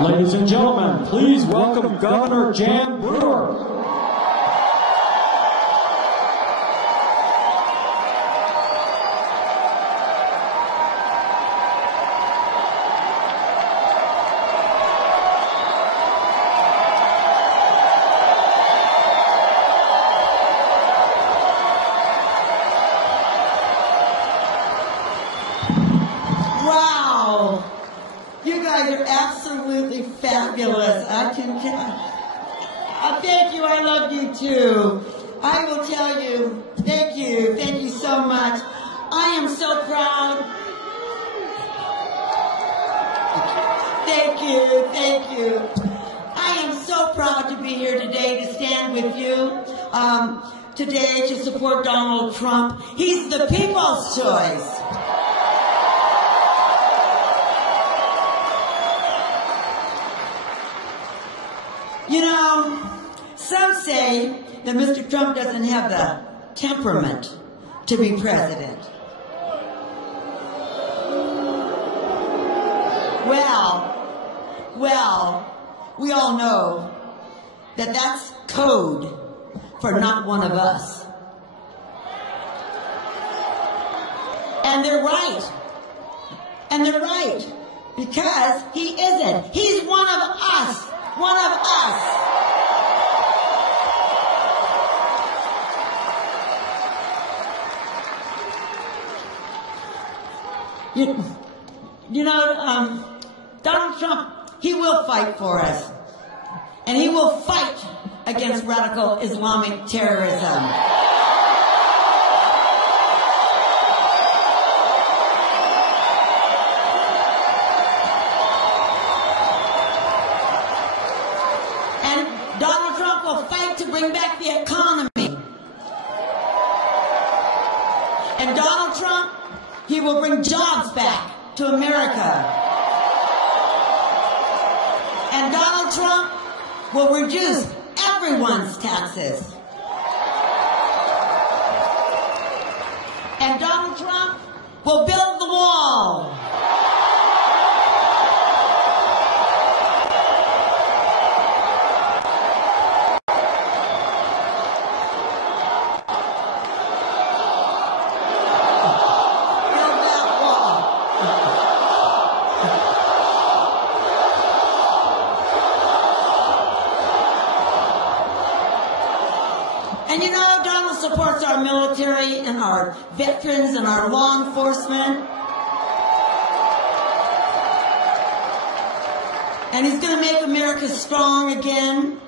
Ladies and gentlemen, please welcome Governor Jan Brewer. Fabulous. Thank you. I love you too. I will tell you, thank you so much. I am so proud. Thank you. I am so proud to be here today to stand with you, today to support Donald Trump. He's the people's choice. You know, some say that Mr. Trump doesn't have the temperament to be president. Well, we all know that that's code for not one of us. And they're right. Because he isn't. He's one of us. One of us. You know, Donald Trump, he will fight for us. And he will fight against radical Islamic terrorism. Donald Trump will fight to bring back the economy. And Donald Trump, he will bring jobs back to America. And Donald Trump will reduce everyone's taxes. And Donald Trump will build the wall. And you know, Donald supports our military and our veterans and our law enforcement. And he's going to make America strong again.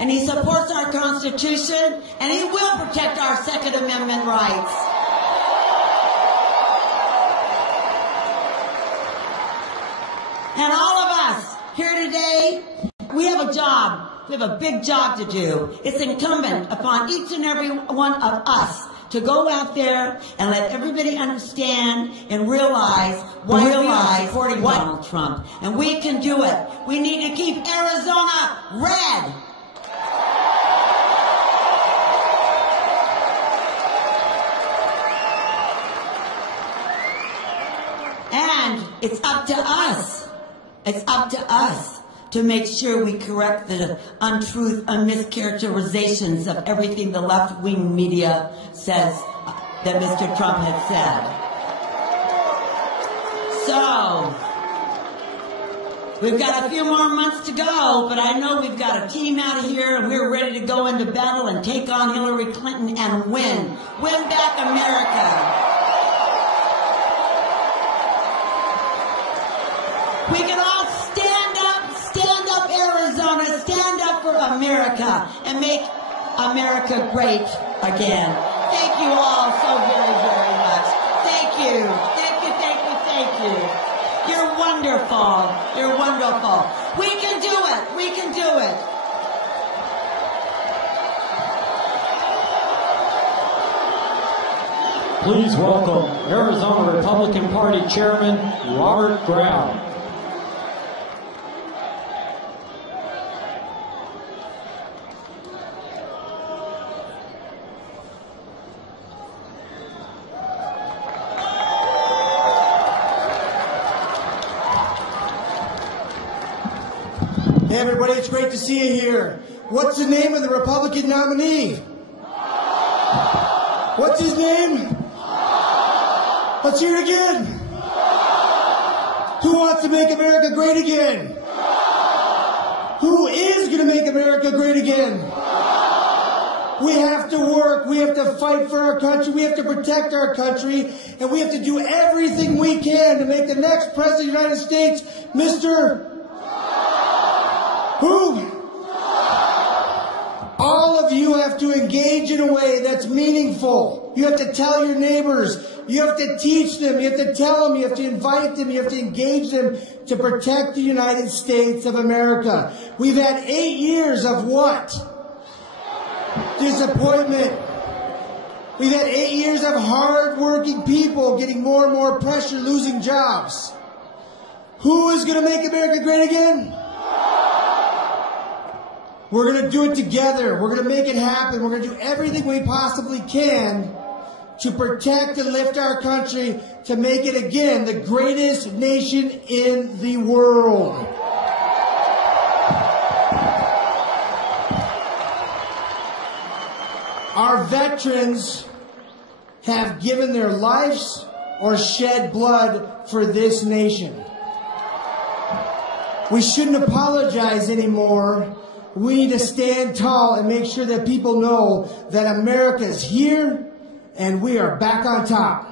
And he supports our Constitution. And he will protect our Second Amendment rights. And all of us here today, we have a job. We have a big job to do. It's incumbent upon each and every one of us to go out there and let everybody understand and realize why we are supporting Donald Trump. And we can do it. We need to keep Arizona red. And it's up to us. It's up to us to make sure we correct the untruth and mischaracterizations of everything the left-wing media says that Mr. Trump had said. So, we've got a few more months to go, but I know we've got a team out here and we're ready to go into battle and take on Hillary Clinton and win. Win back America. We can all stand up Arizona, stand up for America and make America great again. Thank you all so very, very much. Thank you. You're wonderful. You're wonderful. We can do it. We can do it. Please welcome Arizona Republican Party Chairman Robert Brown. Hey everybody, it's great to see you here. What's the name of the Republican nominee? What's his name? Let's hear it again. Who wants to make America great again? Who is going to make America great again? We have to work, we have to fight for our country, we have to protect our country, and we have to do everything we can to make the next President of the United States, Mr. Who? All of you have to engage in a way that's meaningful. You have to tell your neighbors, you have to teach them, you have to tell them, you have to invite them, you have to engage them to protect the United States of America. We've had 8 years of what? Disappointment. We've had 8 years of hard-working people getting more and more pressure, losing jobs. Who is going to make America great again? We're going to do it together. We're going to make it happen. We're going to do everything we possibly can to protect and lift our country to make it again the greatest nation in the world. Our veterans have given their lives or shed blood for this nation. We shouldn't apologize anymore. We need to stand tall and make sure that people know that America's here and we are back on top.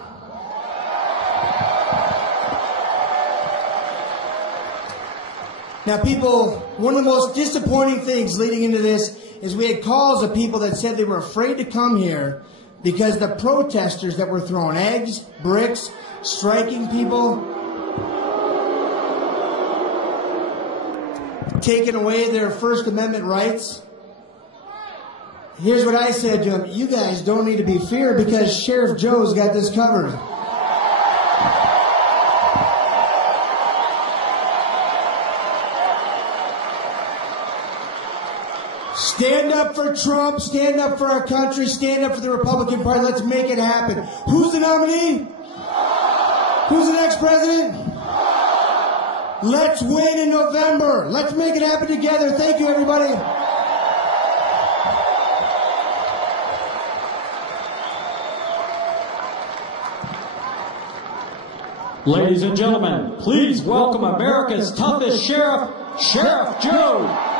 Now, people, one of the most disappointing things leading into this is we had calls of people that said they were afraid to come here because the protesters that were throwing eggs, bricks, striking people, taking away their First Amendment rights. Here's what I said to them: you guys don't need to be feared because Sheriff Joe's got this covered. Stand up for Trump, stand up for our country, stand up for the Republican Party. Let's make it happen. Who's the nominee? Who's the next president? Let's win in November. Let's make it happen together. Thank you, everybody. Ladies and gentlemen, please welcome America's toughest sheriff, Sheriff Joe.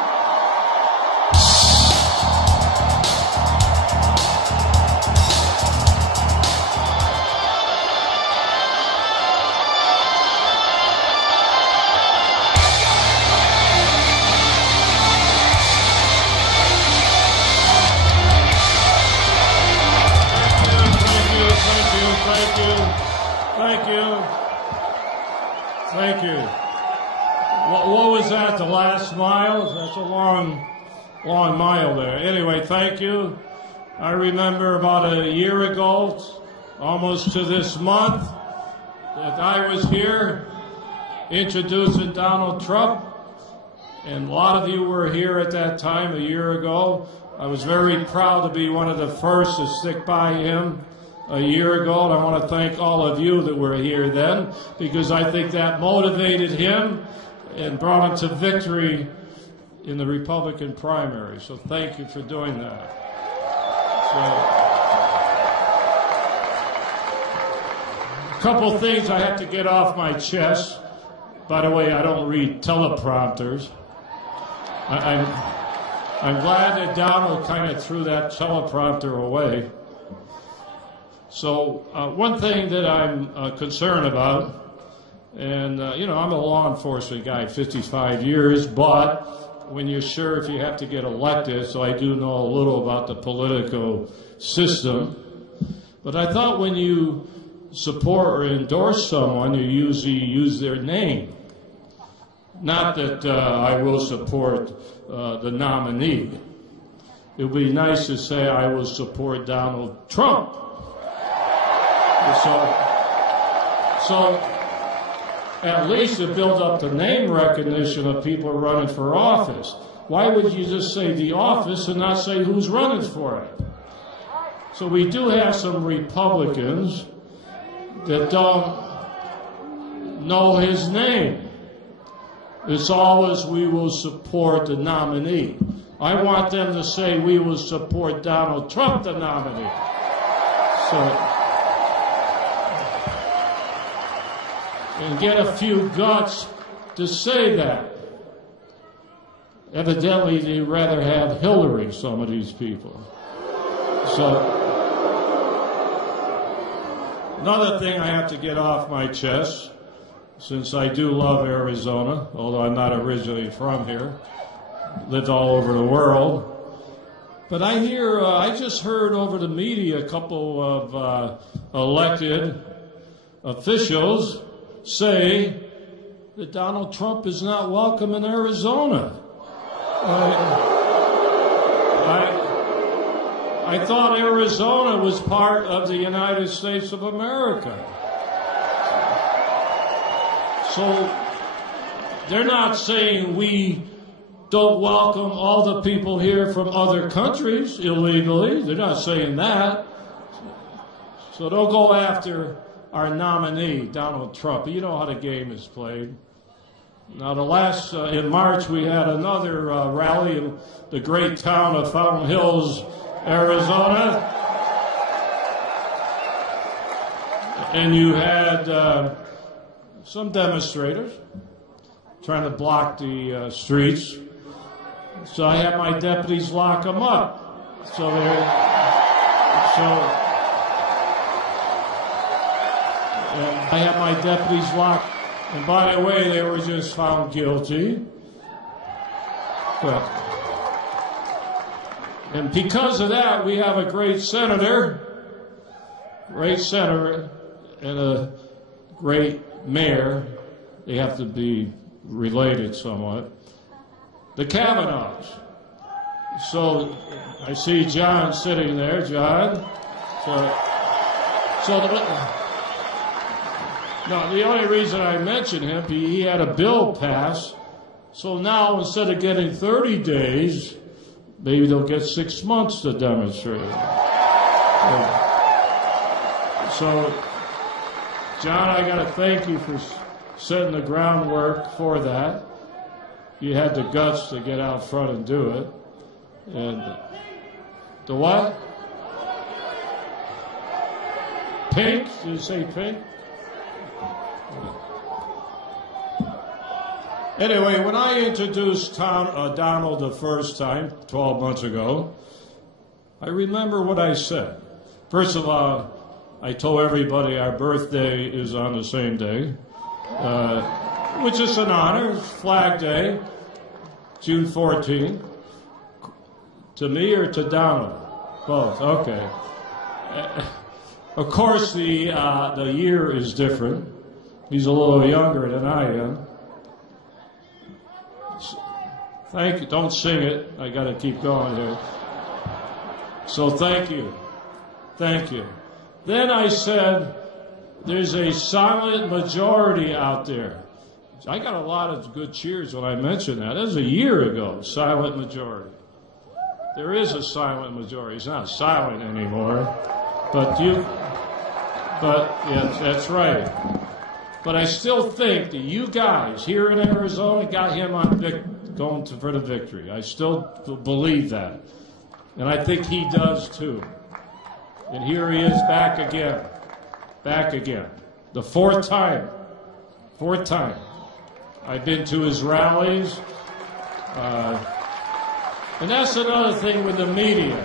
Thank you. What was that, the last mile? That's a long mile there. Anyway, thank you. I remember about a year ago, almost to this month, that I was here introducing Donald Trump, and a lot of you were here at that time a year ago. I was very proud to be one of the first to stick by him a year ago, and I want to thank all of you that were here then, because I think that motivated him and brought him to victory in the Republican primary. So thank you for doing that. A couple things I have to get off my chest. By the way, I don't read teleprompters. I'm glad that Donald kind of threw that teleprompter away. So one thing that I'm concerned about, and you know, I'm a law enforcement guy, 55 years, but when you're sure if you have to get elected, so I do know a little about the political system. But I thought when you support or endorse someone, you usually use their name. Not that I will support the nominee. It would be nice to say I will support Donald Trump. So at least to build up the name recognition of people running for office. Why would you just say the office and not say who's running for it? So we do have some Republicans that don't know his name. It's always we will support the nominee. I want them to say we will support Donald Trump, the nominee. So, and get a few guts to say that. Evidently, they'd rather have Hillary, some of these people. So, another thing I have to get off my chest, since I do love Arizona, although I'm not originally from here, lived all over the world. But I just heard over the media a couple of elected officials say that Donald Trump is not welcome in Arizona. I thought Arizona was part of the United States of America. So they're not saying we don't welcome all the people here from other countries illegally. They're not saying that. So don't go after our nominee, Donald Trump. You know how the game is played. Now, in March, we had another rally in the great town of Fountain Hills, Arizona. And you had some demonstrators trying to block the streets. So I had my deputies lock them up. So I had my deputies locked. And by the way, they were just found guilty. And because of that, we have a great senator, and a great mayor. They have to be related somewhat. The Kavanaughs. So I see John sitting there. John. No, the only reason I mention him, he had a bill passed. So now instead of getting 30 days, maybe they'll get 6 months to demonstrate. So, John, I got to thank you for setting the groundwork for that. You had the guts to get out front and do it. And the what? Pink? Did you say pink? Anyway, when I introduced Donald the first time, 12 months ago, I remember what I said. First of all, I told everybody our birthday is on the same day, which is an honor. It's Flag Day, June 14th. To me or to Donald? Both, okay. Of course, the year is different. He's a little younger than I am. Thank you. Don't sing it. I got to keep going here. So thank you. Thank you. Then I said, there's a silent majority out there. I got a lot of good cheers when I mentioned that. That was a year ago, silent majority. There is a silent majority. It's not silent anymore. But yes, that's right. But I still think that you guys here in Arizona got him on going for the victory. I still believe that. And I think he does too. And here he is back again. Back again. The fourth time. I've been to his rallies. And that's another thing with the media.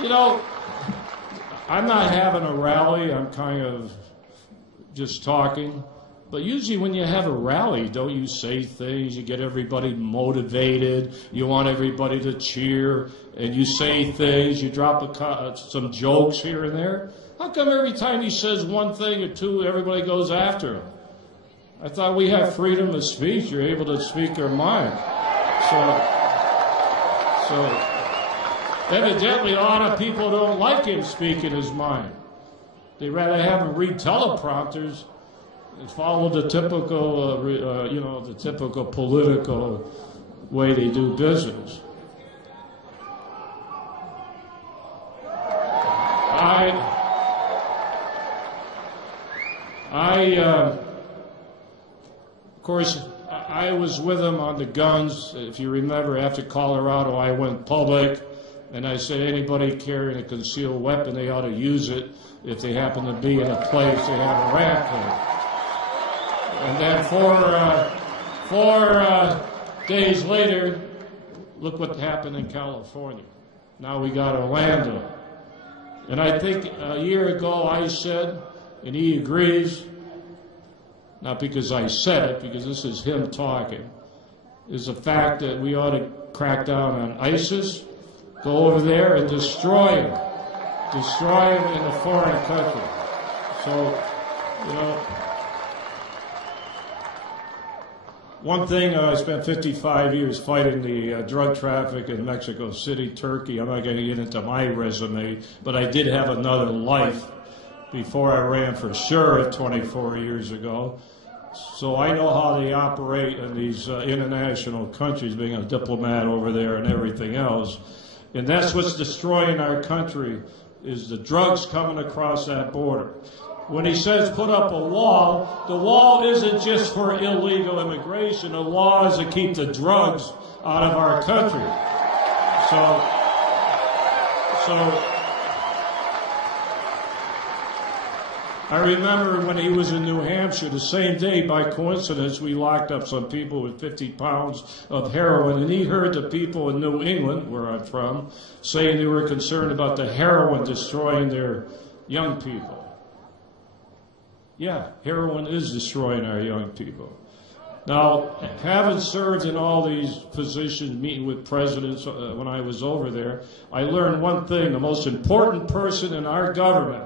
You know, I'm not having a rally. I'm kind of just talking. But usually when you have a rally, don't you say things? You get everybody motivated. You want everybody to cheer. And you say things. You drop some jokes here and there. How come every time he says one thing or two, everybody goes after him? I thought we have freedom of speech. You're able to speak your mind. So evidently a lot of people don't like him speaking his mind. They'd rather have him read teleprompters and follow the typical, the typical political way they do business. Of course, I was with him on the guns. If you remember, after Colorado, I went public, and I said anybody carrying a concealed weapon, they ought to use it if they happen to be in a place they have a rampart. And then four days later, look what happened in California. Now we got Orlando. And I think a year ago I said, and he agrees, not because I said it, because this is him talking, is the fact that we ought to crack down on ISIS, go over there and destroy them. Destroy them in a foreign country. So, you know, one thing, I spent 55 years fighting the drug traffic in Mexico City, Turkey. I'm not going to get into my resume, but I did have another life before I ran for sheriff 24 years ago. So I know how they operate in these international countries, being a diplomat over there and everything else. And that's what's destroying our country, is the drugs coming across that border. When he says put up a wall, the wall isn't just for illegal immigration. The law is to keep the drugs out of our country. So I remember when he was in New Hampshire, the same day, by coincidence, we locked up some people with 50 pounds of heroin, and he heard the people in New England, where I'm from, saying they were concerned about the heroin destroying their young people. Yeah, heroin is destroying our young people. Now, having served in all these positions, meeting with presidents when I was over there, I learned one thing: the most important person in our government,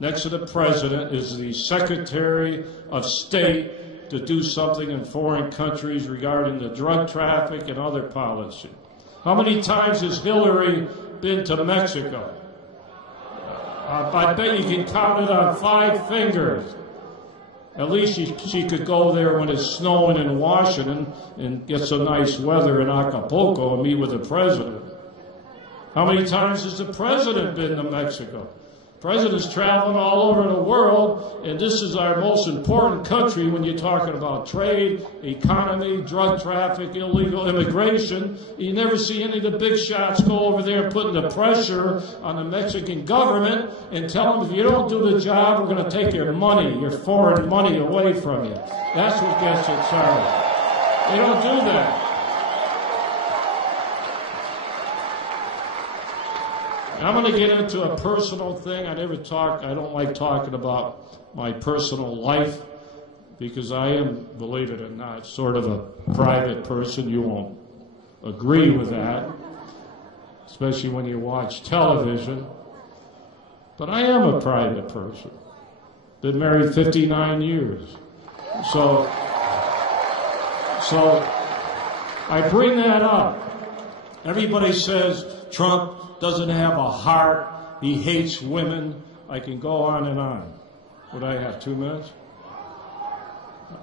next to the president, is the Secretary of State to do something in foreign countries regarding the drug traffic and other policy. How many times has Hillary been to Mexico? I bet you can count it on 5 fingers. At least she could go there when it's snowing in Washington and get some nice weather in Acapulco and meet with the president. How many times has the president been to Mexico? President's traveling all over the world, and this is our most important country when you're talking about trade, economy, drug traffic, illegal immigration. You never see any of the big shots go over there putting the pressure on the Mexican government and tell them, if you don't do the job, we're going to take your money, your foreign money away from you. That's what gets it started. They don't do that. I'm going to get into a personal thing. I don't like talking about my personal life, because I am, believe it or not, sort of a private person. You won't agree with that, especially when you watch television. But I am a private person. Been married 59 years. So I bring that up. Everybody says Trump doesn't have a heart, he hates women. I can go on and on. Would I have 2 minutes?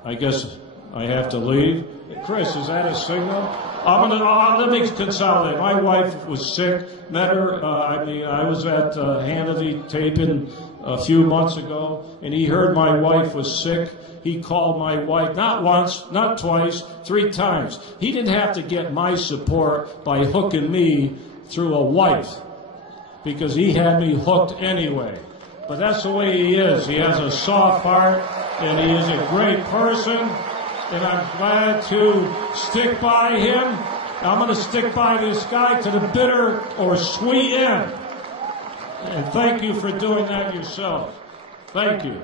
I guess I have to leave. Chris, is that a signal? Let me consolidate. My wife was sick. Met her. I was at Hannity taping a few months ago, and he heard my wife was sick. He called my wife, not once, not twice, 3 times. He didn't have to get my support by hooking me through a wife, because he had me hooked anyway. But that's the way he is. He has a soft heart, and he is a great person, and I'm glad to stick by him. I'm going to stick by this guy to the bitter or sweet end. And thank you for doing that yourself. Thank you.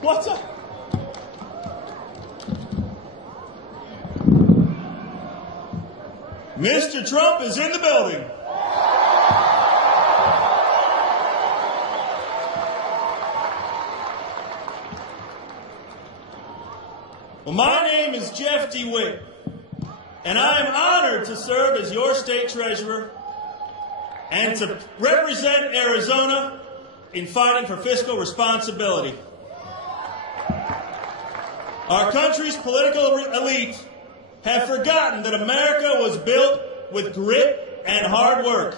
What's up? Mr. Trump is in the building. Well, my name is Jeff DeWitt, and I am honored to serve as your state treasurer and to represent Arizona in fighting for fiscal responsibility. Our country's political elite have forgotten that America was built with grit and hard work.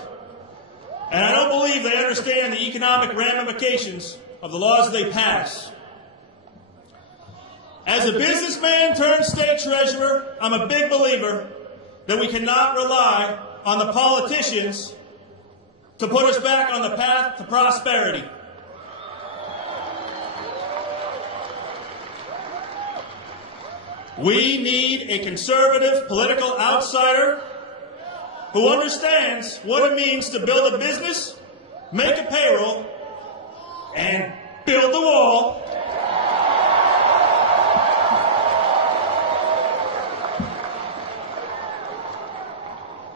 And I don't believe they understand the economic ramifications of the laws they pass. As a businessman turned state treasurer, I'm a big believer that we cannot rely on the politicians to put us back on the path to prosperity. We need a conservative political outsider who understands what it means to build a business, make a payroll, and build the wall.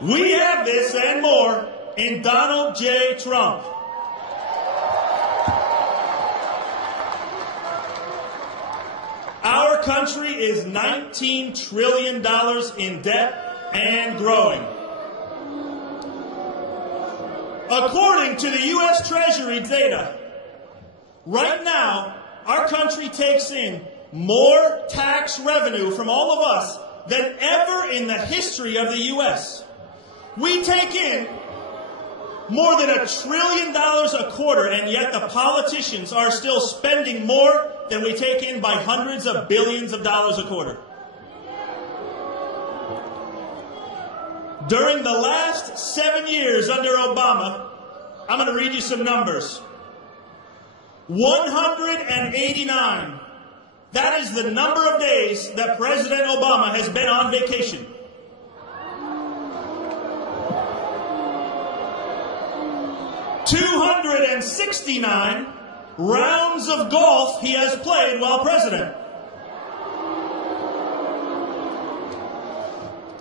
We have this and more in Donald J. Trump. Our country is $19 trillion in debt and growing. According to the U.S. Treasury data, right now, our country takes in more tax revenue from all of us than ever in the history of the U.S. We take in more than $1 trillion a quarter, and yet the politicians are still spending more than we take in by hundreds of billions of dollars a quarter. During the last 7 years under Obama, I'm going to read you some numbers. 189. That is the number of days that President Obama has been on vacation. 269 rounds of golf he has played while president.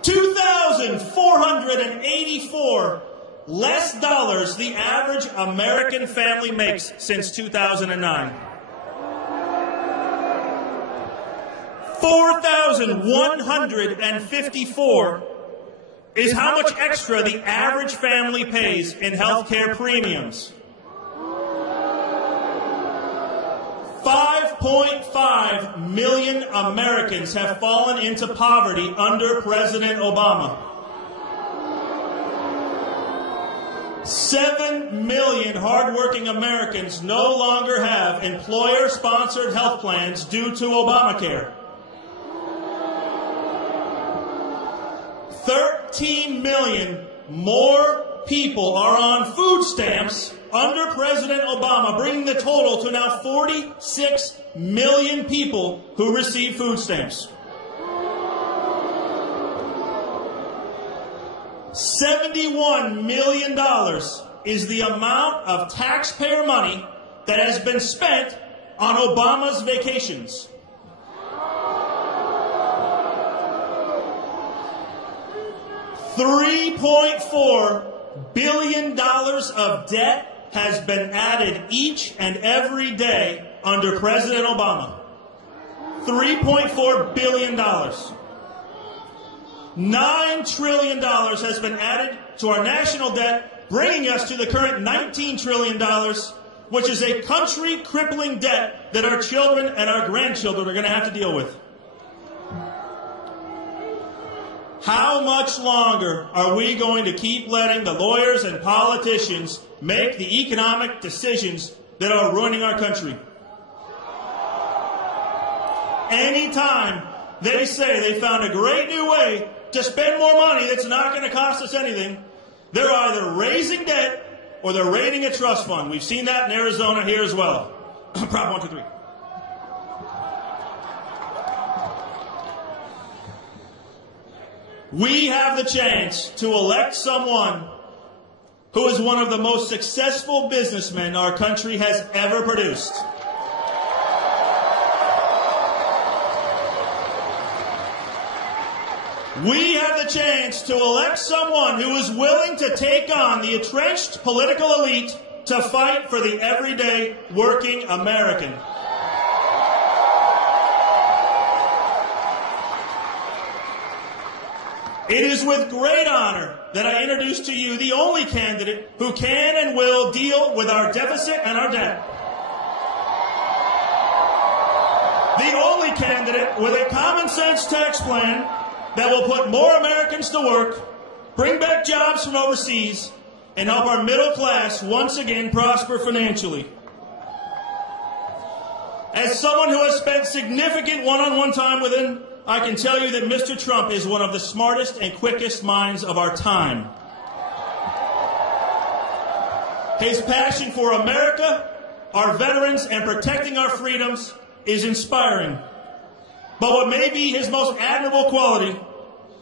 2,484 less dollars the average American family makes since 2009. 4,154 is how much extra the average family pays in health care premiums. 5.5 million Americans have fallen into poverty under President Obama. 7 million hardworking Americans no longer have employer-sponsored health plans due to Obamacare. 13 million more people are on food stamps under President Obama, bringing the total to now 46 million people who receive food stamps. $71 million is the amount of taxpayer money that has been spent on Obama's vacations. $3.4 billion of debt has been added each and every day under President Obama. $3.4 billion. $9 trillion has been added to our national debt, bringing us to the current $19 trillion, which is a country-crippling debt that our children and our grandchildren are going to have to deal with. How much longer are we going to keep letting the lawyers and politicians make the economic decisions that are ruining our country? Anytime they say they found a great new way to spend more money that's not going to cost us anything, they're either raising debt or they're raiding a trust fund. We've seen that in Arizona here as well. Prop 1, 2, 3. We have the chance to elect someone who is one of the most successful businessmen our country has ever produced. We have the chance to elect someone who is willing to take on the entrenched political elite to fight for the everyday working American. It is with great honor that I introduce to you the only candidate who can and will deal with our deficit and our debt. The only candidate with a common sense tax plan that will put more Americans to work, bring back jobs from overseas, and help our middle class once again prosper financially. As someone who has spent significant one-on-one time with him, I can tell you that Mr. Trump is one of the smartest and quickest minds of our time. His passion for America, our veterans, and protecting our freedoms is inspiring. But what may be his most admirable quality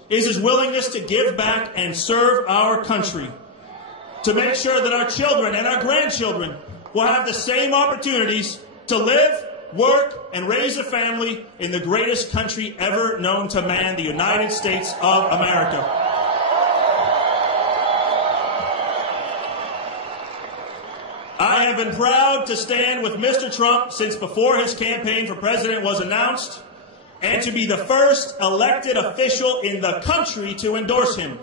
is his willingness to give back and serve our country, to make sure that our children and our grandchildren will have the same opportunities to live, work, and raise a family in the greatest country ever known to man, the United States of America. I have been proud to stand with Mr. Trump since before his campaign for president was announced, and to be the first elected official in the country to endorse him.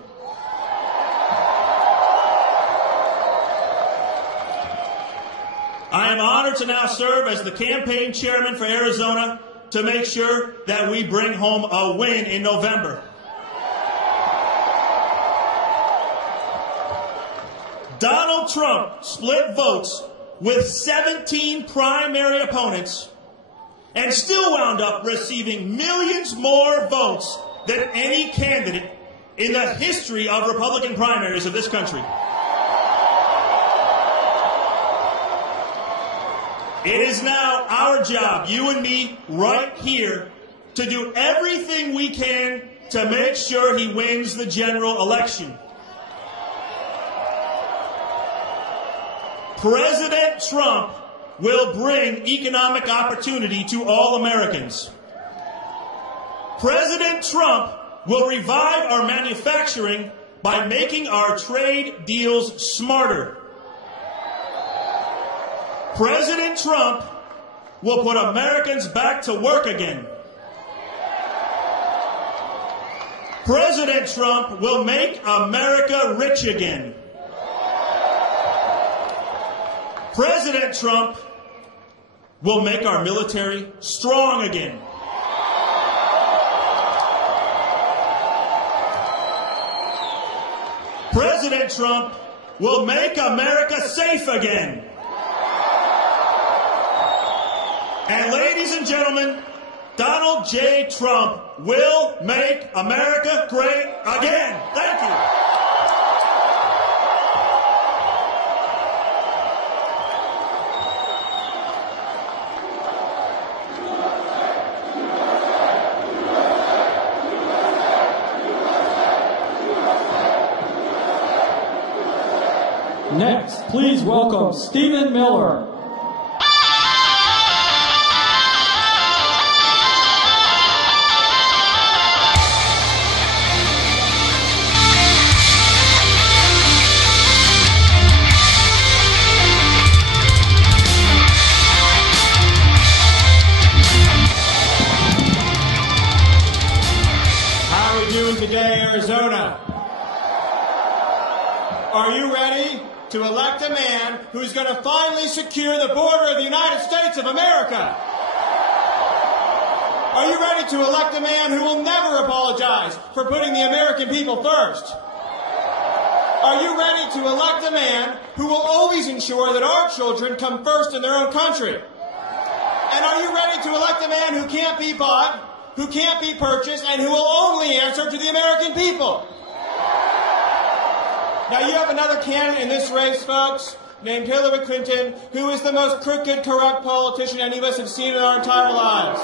I am honored to now serve as the campaign chairman for Arizona to make sure that we bring home a win in November. Donald Trump split votes with 17 primary opponents and still wound up receiving millions more votes than any candidate in the history of Republican primaries of this country. It is now our job, you and me, right here, to do everything we can to make sure he wins the general election. President Trump will bring economic opportunity to all Americans. President Trump will revive our manufacturing by making our trade deals smarter. President Trump will put Americans back to work again. President Trump will make America rich again. President Trump will make our military strong again. President Trump will make America safe again. And ladies and gentlemen, Donald J. Trump will make America great again. Thank you. Next, please welcome Stephen Miller. How are we doing today, Arizona? Are you ready to elect a man who's going to finally secure the border of the United States of America? Are you ready to elect a man who will never apologize for putting the American people first? Are you ready to elect a man who will always ensure that our children come first in their own country? And are you ready to elect a man who can't be bought, who can't be purchased, and who will only answer to the American people? Now, you have another candidate in this race, folks, named Hillary Clinton, who is the most crooked, corrupt politician any of us have seen in our entire lives.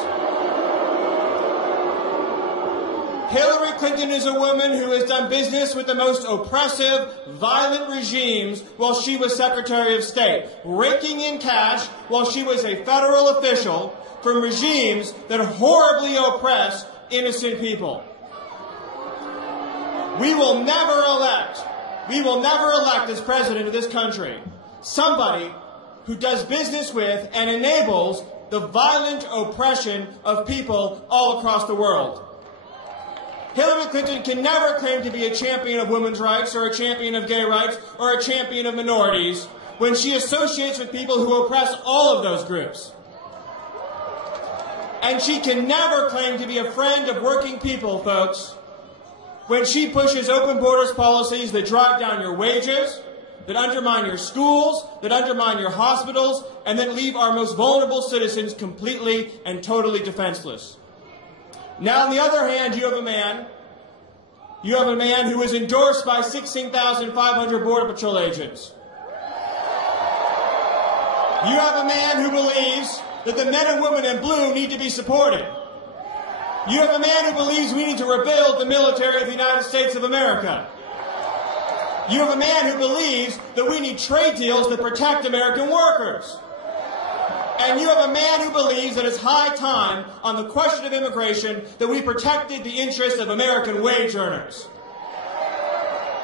Hillary Clinton is a woman who has done business with the most oppressive, violent regimes while she was Secretary of State, raking in cash while she was a federal official from regimes that horribly oppress innocent people. We will never elect as president of this country somebody who does business with and enables the violent oppression of people all across the world. Hillary Clinton can never claim to be a champion of women's rights or a champion of gay rights or a champion of minorities when she associates with people who oppress all of those groups. And she can never claim to be a friend of working people, folks, when she pushes open borders policies that drive down your wages, that undermine your schools, that undermine your hospitals, and that leave our most vulnerable citizens completely and totally defenseless. Now, on the other hand, you have a man who is endorsed by 16,500 Border Patrol agents. You have a man who believes that the men and women in blue need to be supported. You have a man who believes we need to rebuild the military of the United States of America. You have a man who believes that we need trade deals that protect American workers. And you have a man who believes that it's high time on the question of immigration that we protected the interests of American wage earners.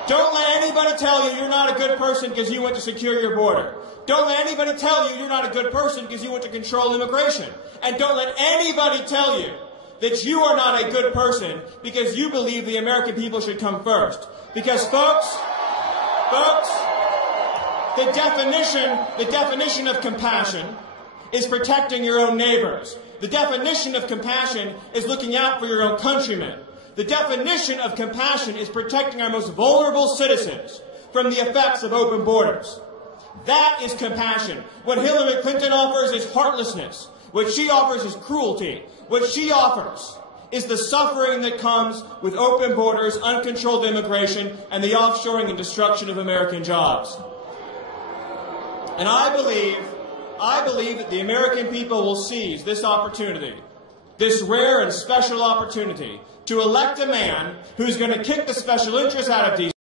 Don't let anybody tell you you're not a good person because you want to secure your border. Don't let anybody tell you you're not a good person because you want to control immigration. And don't let anybody tell you that you are not a good person because you believe the American people should come first. Because folks, the definition of compassion is protecting your own neighbors. The definition of compassion is looking out for your own countrymen. The definition of compassion is protecting our most vulnerable citizens from the effects of open borders. That is compassion. What Hillary Clinton offers is heartlessness. What she offers is cruelty. What she offers is the suffering that comes with open borders, uncontrolled immigration, and the offshoring and destruction of American jobs. And I believe that the American people will seize this opportunity, this rare and special opportunity, to elect a man who's going to kick the special interests out of DC.